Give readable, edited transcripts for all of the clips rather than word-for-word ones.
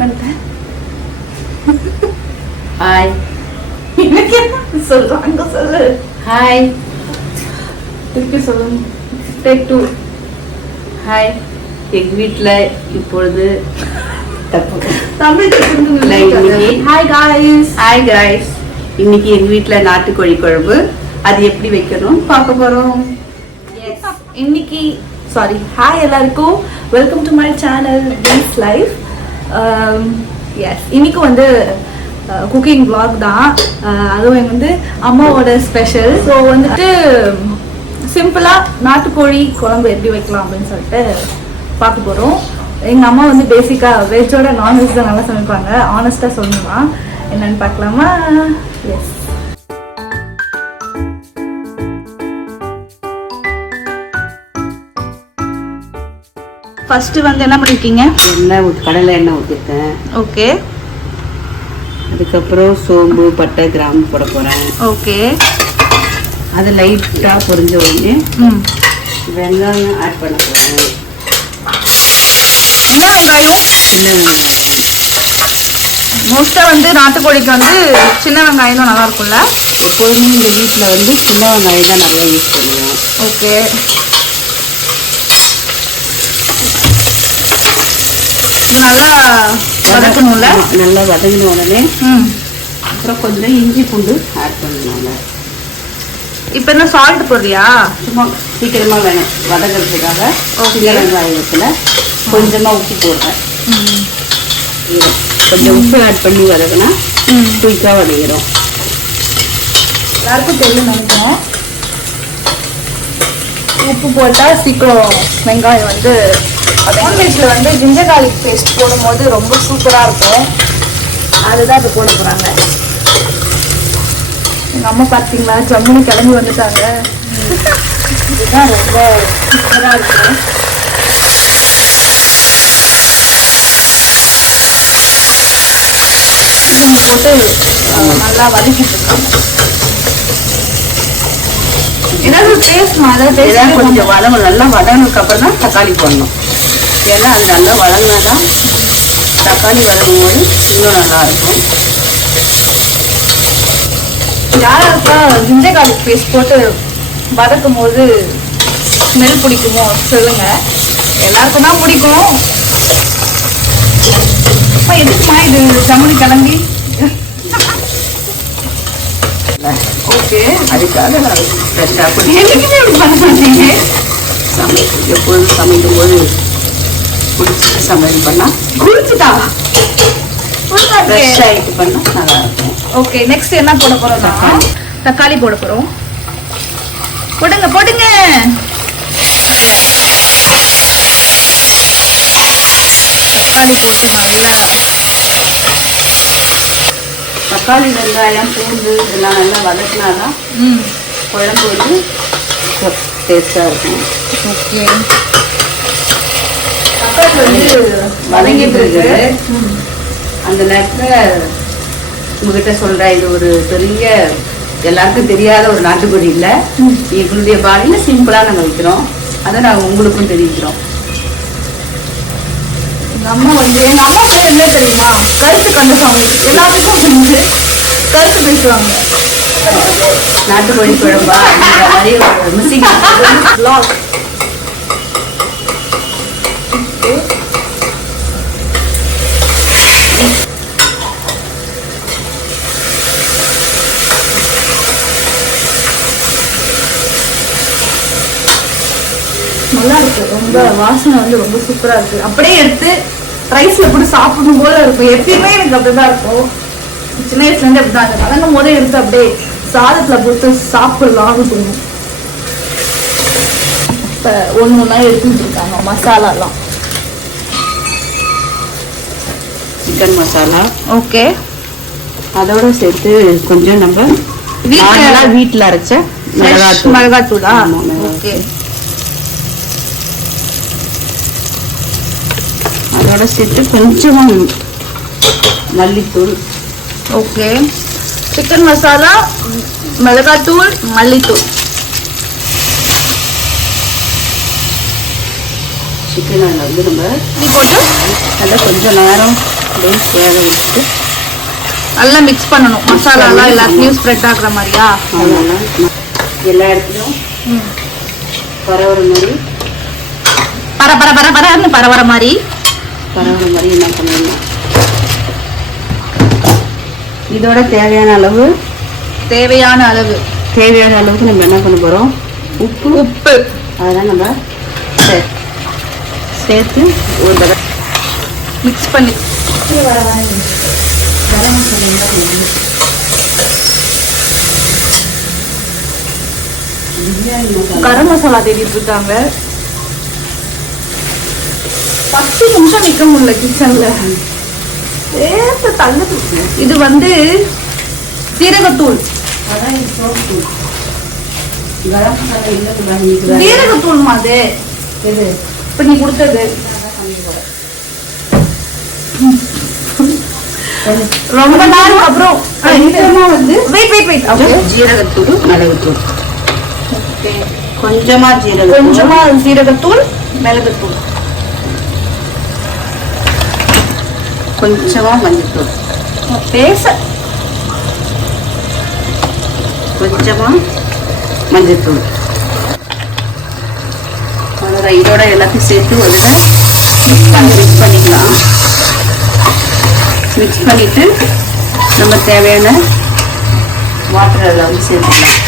பண்ணிட்டேன். ஹாய். எனக்கு என்ன சொல்றாங்க சொல்லு. ஹாய். திருப்பி சொல்லுங்க. டேக் 2. ஹாய். எங்க வீட்ல இப்பொழுது Tamil hi guys. Hi guys. இன்னைக்கு எங்க வீட்ல நாட்டுக்கோழி குழம்பு. அது எப்படி வைக்கணும் பார்க்க போறோம். இன்னைக்கு ஹாய் எல்லாருக்கும், welcome to my channel this life. Yes, இன்னைக்கு வந்து குக்கிங் vlog தான். அதுவும் வந்து அம்மாவோட ஸ்பெஷல். ஸோ வந்துட்டு சிம்பிளாக நாட்டுக்கோழி குழம்பு எப்படி வைக்கலாம் அப்படின்னு சொல்லிட்டு பார்க்க போகிறோம். எங்கள் அம்மா வந்து பேசிக்காக வெஜ்ஜோட நான்வெஜ் தான் நல்லா சமைப்பாங்க. ஆனஸ்ட்டாக சொல்லணுமா என்னன்னு பார்க்கலாமா? எஸ். ஃபர்ஸ்ட் வந்து என்ன பண்ணிருக்கீங்க? கடலை எண்ணெய் ஊற்றிருக்கேன். ஓகே. அதுக்கப்புறம் சோம்பு, பட்டை, கிராம்பு போட போகிறேன். ஓகே. அது லைட்டாக பொரிஞ்ச உடனே வெங்காயம் ஆட் பண்ண போகிறேன். என்ன வெங்காயம்? சின்ன வெங்காயம். மோஸ்ட்டாக வந்து நாட்டுக்கோழிக்கு வந்து சின்ன வெங்காயம் தான் நல்லா இருக்கும்ல. எப்போதுமே இந்த வீட்டில் வந்து சின்ன வெங்காயம் தான் நிறையா யூஸ் பண்ணுவோம். ஓகே. நல்லா வதக்கணும்ல. நல்லா வதங்கின உடனே அப்புறம் கொஞ்சம் இஞ்சி பூண்டு ஆட் பண்ணணும்ல. இப்போ என்ன சால்ட் போடுறியா? சும்மா சீக்கிரமாக வேணும் வதங்கிறதுக்காக. சின்ன வெங்காயத்தில் கொஞ்சமாக உப்பு போடுறேன். கொஞ்சம் உப்பு ஆட் பண்ணி வதக்கினா குயிக்காக வதங்கிடும். எல்லாருக்கும் தெரியும் நினைக்கிறேன். உப்பு போட்டால் சீக்கிரம் வெங்காயம் வந்து நான்வெஜ்ஜில் வந்து ஜிஞ்சர் கார்லிக் பேஸ்ட் போடும்போது ரொம்ப சூப்பராக இருக்கும். அதுதான் இப்போ போட போகிறாங்க. எங்கள் அம்மா பார்த்தீங்களா ஜம்முன்னு கிளம்பி வந்துட்டாங்க. இதுதான் ரொம்ப சூப்பராக இருக்கும். போட்டு நல்லா வதக்கிட்டு இருக்காங்க. ஏதாவது டேஸ்ட் கொஞ்சம் வதங்க நல்லா வதங்கினதுக்கு அப்புறம் தான் தக்காளி போடணும். ஏன்னா அது நல்லா வதங்கினாதான் தக்காளி வதங்கும் போது இன்னும் நல்லா இருக்கும். யாராக்கா ஜிஞ்சர் கார்லிக் பேஸ்ட் போட்டு வதக்கும் போது ஸ்மெல் பிடிக்குமோ சொல்லுங்க. எல்லாருக்கும் தான் பிடிக்கும். எதுக்குமா இது ஜம்முனி கிளம்பி? ஓகே. அதுக்காக நான் ஃப்ரெஷ்ஷாக பண்ண மாட்டீங்க. எப்போதும் சமைக்கும் போது குடிச்சிட்டு சமையல் பண்ணால் குடிச்சுட்டா ஃப்ரெஷ் ஆகிட்டு பண்ணால் நல்லாயிருக்கும். ஓகே. நெக்ஸ்ட் என்ன போட போகிறோம்னா தக்காளி போட போகிறோம். போடுங்க போடுங்க. தக்காளி போட்டு நல்லா தக்காளி, வெங்காயம், பூண்டு இதெல்லாம் நல்லா வதக்கினாதான் குழம்பு வந்து டேஸ்டாக இருக்கும். ஓகே. தக்காளி வந்து வதங்கிட்டு இருக்குது. அந்த நேரத்தில் உங்ககிட்ட சொல்கிறேன், இது ஒரு பெரிய எல்லாருக்கும் தெரியாத ஒரு நாட்டுக்கோழி இல்லை. எங்களுடைய பாடியில் சிம்பிளாக நாங்கள் வைக்கிறோம். அதை நாங்கள் உங்களுக்கும் தெரிவிக்கிறோம். எங்கள் அம்மா பேர் என்ன தெரியுமா? கருத்து கண்டசாமி. எல்லாத்துக்கும் வந்து கருத்து பேசுவாங்க. நாட்டுக்கோழி குழம்பா அப்படின்ற மாதிரி ஒரு மிஸ்ஸிங். நல்லா இருக்கு. ரொம்ப வாசனை வந்து ரொம்ப சூப்பரா இருக்கு. அப்படியே எடுத்து ரைஸ்ல போட்டு சாப்பிடணும் போல இருக்கும். எப்பயுமே எனக்கு அப்படிதான் இருக்கும். சின்ன வயசுல இருந்து அப்படிதான். வதங்கும் போதே எடுத்து அப்படியே சாதத்துல போட்டு சாப்பிடலாம்னு தோணும். இப்ப ஒண்ணு ஒண்ணா எடுத்துட்டு இருக்காங்க மசாலாலாம். சிக்கன் மசாலா. ஓகே. அதோட சேர்த்து கொஞ்சம் நம்ம வீட்டில் அரைச்ச மிளகாத்தூளா? ஓகே. அதோட சேர்த்து கொஞ்சமாக மல்லித்தூள். ஓகே. சிக்கன் மசாலா, மிளகாத்தூள், மல்லித்தூள். சிக்கன் வந்து நம்ம போட்டு நல்லா கொஞ்சம் நேரம் அப்படியே வேக வச்சுட்டு நல்லா மிக்ஸ் பண்ணணும். மசாலாலாம் எல்லாத்தையும் ஸ்ப்ரெட் ஆகுற மாதிரியா? அதெல்லாம் எல்லா இடத்துலையும் பரவுற மாதிரி பரவற மாதிரி என்ன பண்ணணும், இதோட தேவையான அளவுக்கு நம்ம என்ன பண்ண போறோம், உப்பு அதெல்லாம் நம்ம சேர்த்து ஒரு தடவை மிக்ஸ் பண்ணி கரம் மசாலா தேடிட்டு இருக்காங்க. 10 நிமிஷம் நிக்க முடியல கிச்சன்ல. இது வந்து சீரகத்தூள். சீரகத்தூள் மாதிரி இது இப்ப நீ கொடுத்தது ரொம்ப நாள் அப்புறம் வந்து வெயிட் ஜீரகத்தூள், மிளகுத்தூள், கொஞ்சமா சீரகத்தூள், மிளகுத்தூள், கொஞ்சமா மஞ்சத்தூள், கொஞ்சமா மஞ்சத்தூள். அவ்வளோதான். இதோட எல்லாத்தையும் சேர்த்து ஒரு மிக்ஸ் பண்ணிக்கலாம். மிக்ஸ் பண்ணிட்டு நம்ம தேவையான வாட்டர் அதில் வந்து சேர்த்துக்கலாம்.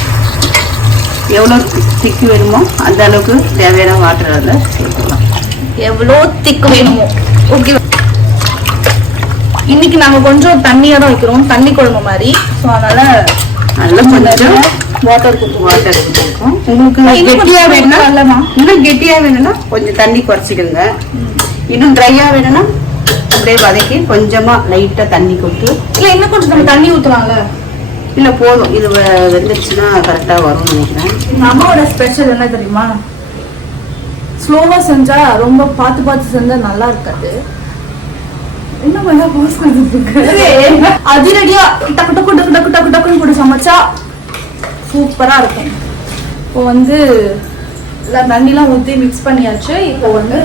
எவ்வளோ திக்கு வேணுமோ அந்த அளவுக்கு தேவையான வாட்டர் அதில் சேர்த்துக்கலாம். எவ்வளோ திக்கு வேணுமோ. ஓகே, இன்னைக்கு நாங்க கொஞ்சம் தண்ணியா தான் வைக்கிறோம், தண்ணி குழம்பு மாதிரி. ஸோ அதனால நல்லா கொஞ்சம் வாட்டர் கொடுத்துருக்கோம். உங்களுக்கு கெட்டியா வேணும்னா இன்னும் கெட்டியா வேணும்னா கொஞ்சம் தண்ணி குறைச்சிக்கோங்க. இன்னும் ட்ரையா வேணும்னா அப்படியே வதக்கி கொஞ்சமா லைட்டா தண்ணி கொடுத்து, இல்ல இன்னும் கொஞ்சம் நம்ம தண்ணி ஊத்துவாங்க. இல்ல போதும், இது வெந்துருச்சுன்னா கரெக்டா வரும்னு நினைக்கிறேன். எங்க அம்மாவோட ஸ்பெஷல் என்ன தெரியுமா, ஸ்லோவா செஞ்சா ரொம்ப பார்த்து செஞ்சா நல்லா இருக்காது. என்ன பண்ணா போஸ் பண்ணிட்டு அதிரடியா டக்கு டக்கு டக்கு டக்கு டக்கு டக்குன்னு கூட சமைச்சா சூப்பரா இருக்கும். இப்போ வந்து எல்லாம் தண்ணிலாம் ஊற்றி மிக்ஸ் பண்ணியாச்சு. இப்போ வந்து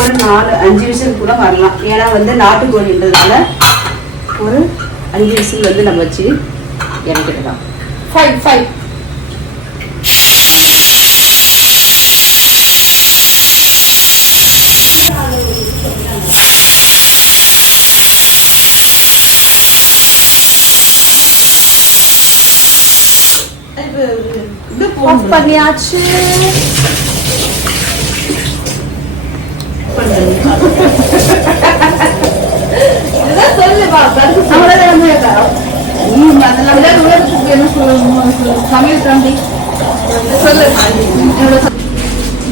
ஒரு 4-5 விசில் கூட வரலாம். ஏன்னா வந்து நாட்டுக்கோழின்றதுனால ஒரு 5 விசில் வந்து நம்ம வச்சு இறக்கிடலாம். 5 பண்ணியாச்சு.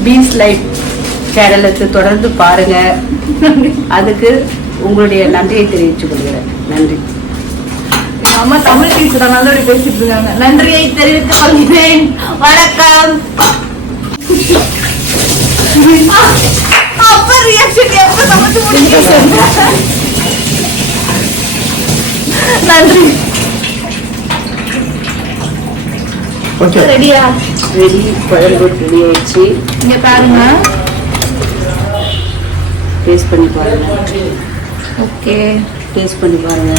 பீன்ஸ் லைட் சேனலுக்கு தொடர்ந்து பாருங்க. அதுக்கு உங்களுடைய நன்றியை தெரிவித்துக் கொள்கிறேன். நன்றி. அம்மா தமிழ் டீச்சர் நல்லபடி பேசிட்டு இருக்காங்க. நன்றியை தெரிவித்துக் கொள்கிறேன். வணக்கம். அப்ப ரியாக்ஷன் எப்ப சமைச்சு முடிக்க. நன்றி. ரெடியா? ரெடி. குழம்பு ரெடி ஆயிடுச்சு. இங்க பாருங்க, டேஸ்ட் பண்ணி பாருங்க. ஓகே, டேஸ்ட் பண்ணி பாருங்க.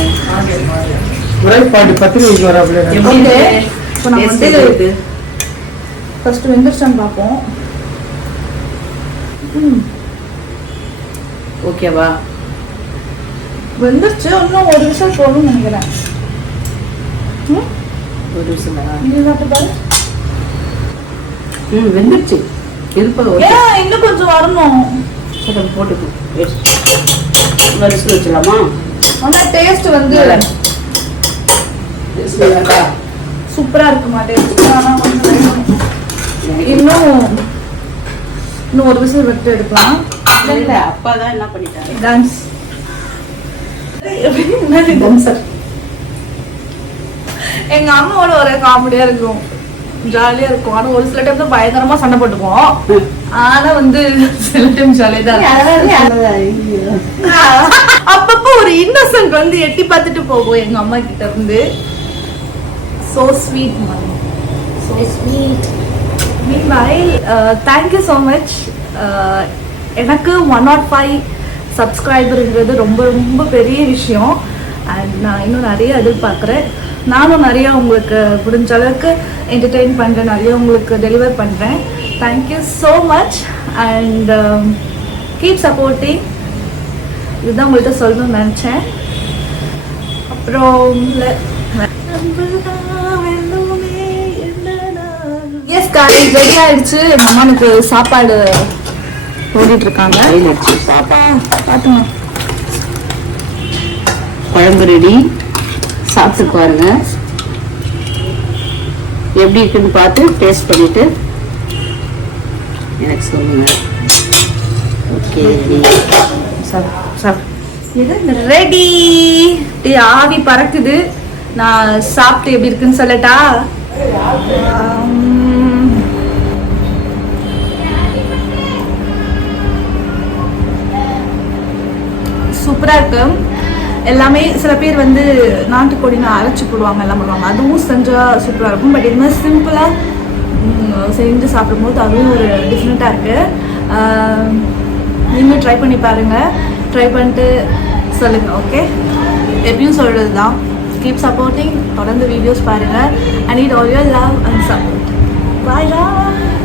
இப்போ நம்ம வந்து ஃபர்ஸ்ட் வெந்தர்ஸ்டான் பார்ப்போம். ஓகேவா? வெந்துருச்சு. இன்னும் ஒரு நிமிஷம் போகணும்னு நினைக்கிறேன். ஒரு விசிலா? பாரு. வெந்துருச்சு. இன்னும் கொஞ்சம் வரணும். சரி, போட்டுக்கோ. விசில் வச்சிடலாமா? ஆனா டேஸ்ட் வந்து சூப்பரா இருக்குமா டேஸ்ட்? ஆனா இன்னும் ஒரு விசில் விட்டு எடுக்கலாம். இல்ல, அப்பா தான் என்ன பண்ணிட்டாங்க. டான்ஸ் எங்க அம்மாவோட ஒரு காமெடியா இருக்கும், ஜாலியா இருக்கும். ஆனா ஒரு சில டைம் தான் பயங்கரமா சண்டை போட்டுக்குவோம். ஆனா வந்து சில டைம் ஜாலியா தான். அப்பப்போ ஒரு இன்னசென்ட் வந்து எட்டி பார்த்துட்டு போகும் எங்க அம்மா கிட்ட இருந்து. So sweet, mommy. So sweet. Meanwhile, thank you so much. எனக்கு 105 சப்ஸ்கிரைபருங்கிறது ரொம்ப ரொம்ப பெரிய விஷயம். அண்ட் நான் இன்னும் நிறைய எதிர்பார்க்குறேன். நானும் நிறைய உங்களுக்கு முடிஞ்ச அளவுக்கு என்டர்டெயின் பண்ணுறேன், நிறைய உங்களுக்கு டெலிவர் பண்ணுறேன். Thank you so much and keep supporting. இதுதான் உங்கள்கிட்ட சொல்லணும்னு நினச்சேன். அப்புறம் எஸ் காய் ரெடி ஆயிடுச்சு. எங்கள் அம்மா எனக்கு சாப்பாடு ஓடிட்டு இருக்காங்க. பாப்பா பார்த்துங்க, குழம்பு ரெடி. சாப்பிட்டு பாருங்க, எப்படி இருக்குன்னு பார்த்து டேஸ்ட் பண்ணிட்டு எனக்கு சொல்லுங்க. ஓகே, இது ரெடி. ஆவி பறக்குது. நான் சாப்பிட்டு எப்படி இருக்குன்னு சொல்லட்டா? சூப்பராக இருக்கு எல்லாமே. சில பேர் வந்து நாட்டுக்கோழின்னு அரைச்சி போடுவாங்க, எல்லாம் பண்ணுவாங்க. அதுவும் செஞ்சால் சூப்பராக இருக்கும். பட் இது மாதிரி சிம்பிளாக செஞ்சு சாப்பிடும்போது அதுவும் ஒரு டிஃப்ரெண்ட்டாக இருக்குது. நீங்களும் ட்ரை பண்ணி பாருங்கள். ட்ரை பண்ணிட்டு சொல்லுங்கள். ஓகே, எப்பயும் சொல்கிறது தான், கீப் சப்போர்ட்டிங். தொடர்ந்து வீடியோஸ் பாருங்கள். I need all your love and support. Bye bye.